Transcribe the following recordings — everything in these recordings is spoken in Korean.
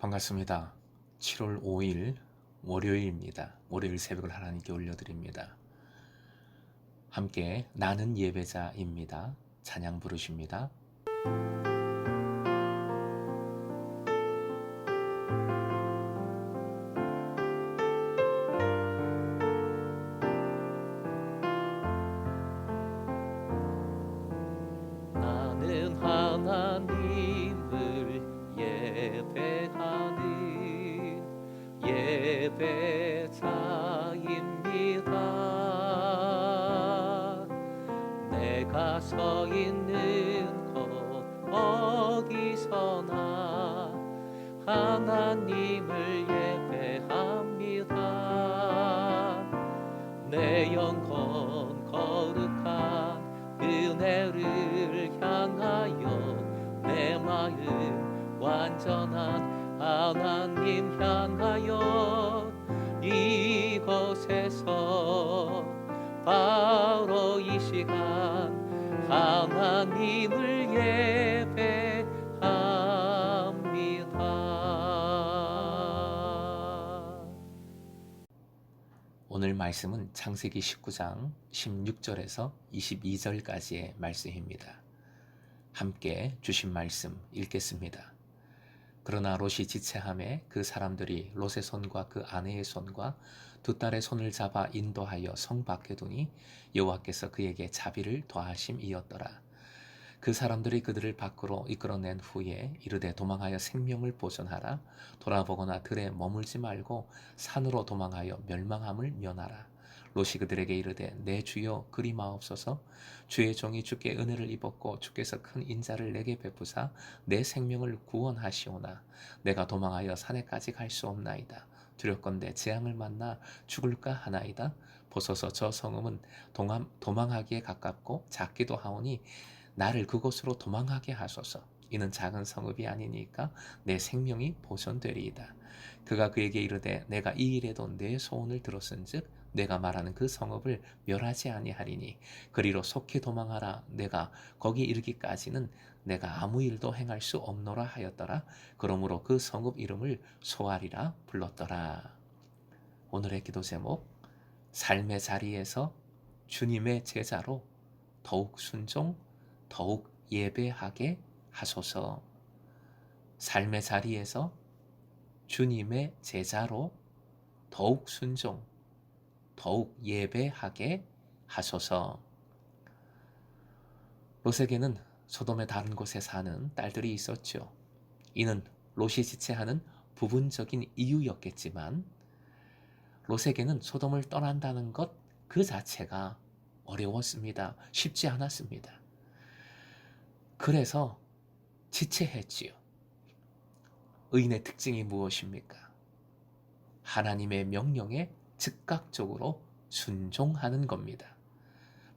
반갑습니다. 7월 5일 월요일입니다. 월요일 새벽을 하나님께 올려드립니다. 함께 나는 예배자입니다. 찬양 부르십니다. 나는 하나님을 예배하는 예배자입니다. 내가 서 있는 곳 어디서나 하나님을 예배합니다. 내 영혼 거룩한 은혜를 향하여 내 마음 완전한 하나님 향하여 이곳에서 바로 이 시간 하나님을 예배합니다. 오늘 말씀은 창세기 19장 16절에서 22절까지의 말씀입니다. 함께 주신 말씀 읽겠습니다. 그러나 롯이 지체함에 그 사람들이 롯의 손과 그 아내의 손과 두 딸의 손을 잡아 인도하여 성 밖에 두니 여호와께서 그에게 자비를 더하심이었더라. 그 사람들이 그들을 밖으로 이끌어낸 후에 이르되 도망하여 생명을 보존하라. 돌아보거나 들에 머물지 말고 산으로 도망하여 멸망함을 면하라. 롯이 그들에게 이르되 내 주여 그리 마옵소서. 주의 종이 주께 은혜를 입었고 주께서 큰 인자를 내게 베푸사 내 생명을 구원하시오나 내가 도망하여 산에까지 갈 수 없나이다. 두렵건대 재앙을 만나 죽을까 하나이다. 보소서 저 성읍은 도망하기에 가깝고 작기도 하오니 나를 그곳으로 도망하게 하소서. 이는 작은 성읍이 아니니까 내 생명이 보존되리이다. 그가 그에게 이르되 내가 이 일에도 내 소원을 들었은즉 내가 말하는 그 성읍을 멸하지 아니하리니 그리로 속히 도망하라. 내가 거기 이르기까지는 내가 아무 일도 행할 수 없노라 하였더라. 그러므로 그 성읍 이름을 소알이라 불렀더라. 오늘의 기도 제목, 삶의 자리에서 주님의 제자로 더욱 순종, 더욱 예배하게 하소서. 삶의 자리에서 주님의 제자로 더욱 순종, 더욱 예배하게 하소서. 롯에게는 소돔의 다른 곳에 사는 딸들이 있었죠. 이는 롯이 지체하는 부분적인 이유였겠지만 롯에게는 소돔을 떠난다는 것 그 자체가 어려웠습니다. 쉽지 않았습니다. 그래서 지체했지요. 의인의 특징이 무엇입니까? 하나님의 명령에 즉각적으로 순종하는 겁니다.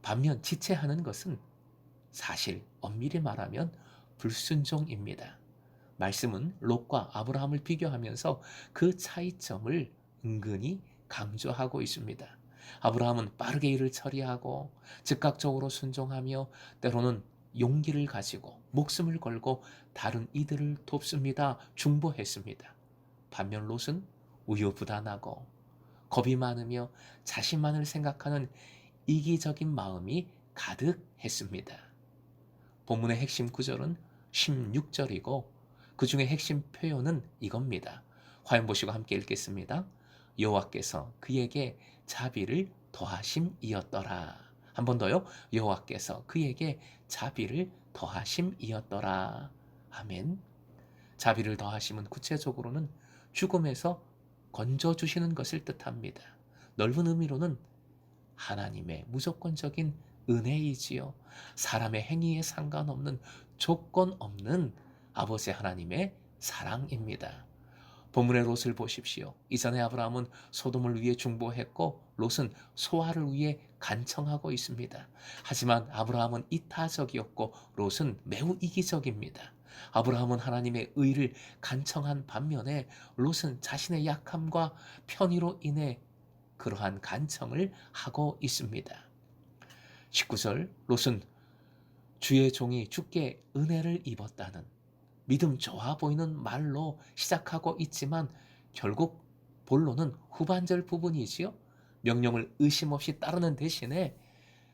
반면 지체하는 것은 사실 엄밀히 말하면 불순종입니다. 말씀은 롯과 아브라함을 비교하면서 그 차이점을 은근히 강조하고 있습니다. 아브라함은 빠르게 일을 처리하고 즉각적으로 순종하며 때로는 용기를 가지고 목숨을 걸고 다른 이들을 돕습니다. 중보했습니다. 반면 롯은 우유부단하고 겁이 많으며 자신만을 생각하는 이기적인 마음이 가득했습니다. 본문의 핵심 구절은 16절이고 그 중에 핵심 표현은 이겁니다. 화면 보시고 함께 읽겠습니다. 여호와께서 그에게 자비를 더하심이었더라. 한 번 더요. 여호와께서 그에게 자비를 더하심이었더라. 아멘. 자비를 더하심은 구체적으로는 죽음에서 건져주시는 것을 뜻합니다. 넓은 의미로는 하나님의 무조건적인 은혜이지요. 사람의 행위에 상관없는 조건 없는 아버지 하나님의 사랑입니다. 본문의 롯을 보십시오. 이전에 아브라함은 소돔을 위해 중보했고 롯은 소아를 위해 간청하고 있습니다. 하지만 아브라함은 이타적이었고 롯은 매우 이기적입니다. 아브라함은 하나님의 의를 간청한 반면에 롯은 자신의 약함과 편의로 인해 그러한 간청을 하고 있습니다. 19절 롯은 주의 종이 주께 은혜를 입었다는 믿음 좋아 보이는 말로 시작하고 있지만 결국 본론은 후반절 부분이지요. 명령을 의심 없이 따르는 대신에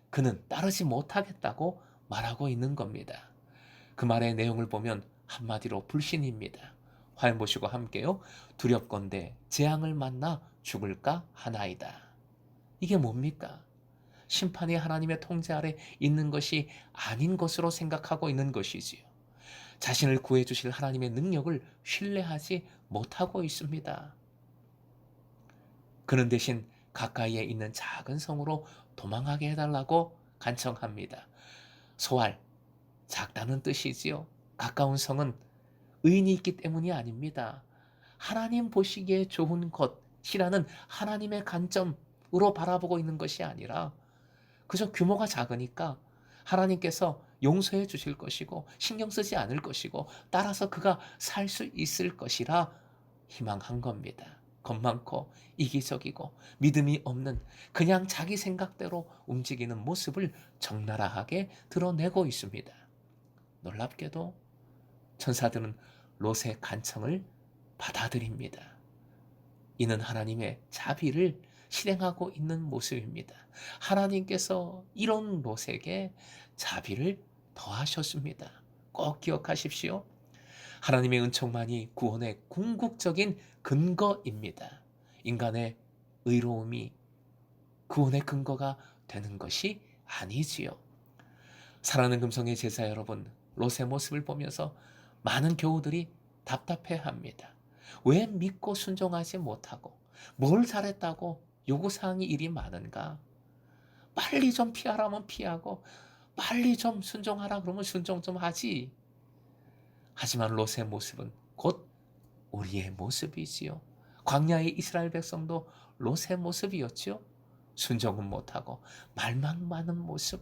그는 따르지 못하겠다고 말하고 있는 겁니다. 그 말의 내용을 보면 한마디로 불신입니다. 화면 보시고 함께요. 두렵건대 재앙을 만나 죽을까 하나이다. 이게 뭡니까? 심판이 하나님의 통제 아래 있는 것이 아닌 것으로 생각하고 있는 것이지요. 자신을 구해주실 하나님의 능력을 신뢰하지 못하고 있습니다. 그는 대신 가까이에 있는 작은 성으로 도망하게 해달라고 간청합니다. 소알, 작다는 뜻이지요. 가까운 성은 의인이 있기 때문이 아닙니다. 하나님 보시기에 좋은 것이라는 하나님의 관점으로 바라보고 있는 것이 아니라 그저 규모가 작으니까 하나님께서 용서해 주실 것이고 신경 쓰지 않을 것이고 따라서 그가 살 수 있을 것이라 희망한 겁니다. 겁 많고 이기적이고 믿음이 없는 그냥 자기 생각대로 움직이는 모습을 적나라하게 드러내고 있습니다. 놀랍게도 천사들은 롯의 간청을 받아들입니다. 이는 하나님의 자비를 실행하고 있는 모습입니다. 하나님께서 이런 롯에게 자비를 더하셨습니다. 꼭 기억하십시오. 하나님의 은총만이 구원의 궁극적인 근거입니다. 인간의 의로움이 구원의 근거가 되는 것이 아니지요. 사랑하는 금성의 제자 여러분, 롯의 모습을 보면서 많은 교우들이 답답해합니다. 왜 믿고 순종하지 못하고 뭘 잘했다고 요구사항이 이리 많은가? 빨리 좀 피하라면 피하고 빨리 좀 순종하라 그러면 순종 좀 하지. 하지만 롯의 모습은 곧 우리의 모습이지요. 광야의 이스라엘 백성도 롯의 모습이었지요. 순종은 못하고 말만 많은 모습.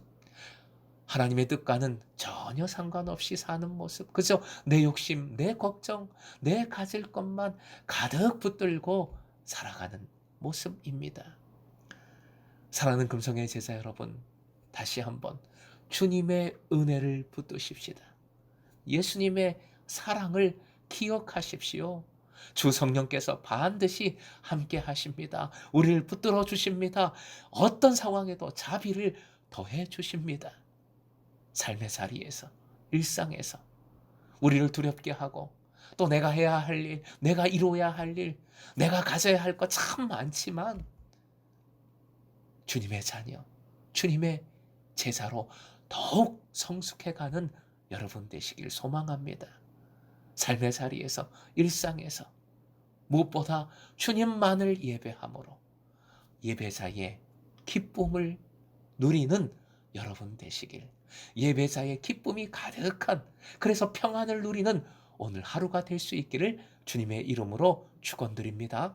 하나님의 뜻과는 전혀 상관없이 사는 모습. 그저 내 욕심, 내 걱정, 내 가질 것만 가득 붙들고 살아가는 모습입니다. 사랑하는 금성의 제자 여러분, 다시 한번 주님의 은혜를 붙드십시다. 예수님의 사랑을 기억하십시오. 주 성령께서 반드시 함께 하십니다. 우리를 붙들어 주십니다. 어떤 상황에도 자비를 더해 주십니다. 삶의 자리에서, 일상에서 우리를 두렵게 하고 또 내가 해야 할 일, 내가 이루어야 할 일, 내가 가져야 할 것 참 많지만 주님의 자녀, 주님의 제자로 더욱 성숙해가는 여러분 되시길 소망합니다. 삶의 자리에서, 일상에서 무엇보다 주님만을 예배함으로 예배자의 기쁨을 누리는 여러분 되시길, 예배자의 기쁨이 가득한, 그래서 평안을 누리는 오늘 하루가 될 수 있기를 주님의 이름으로 축원드립니다.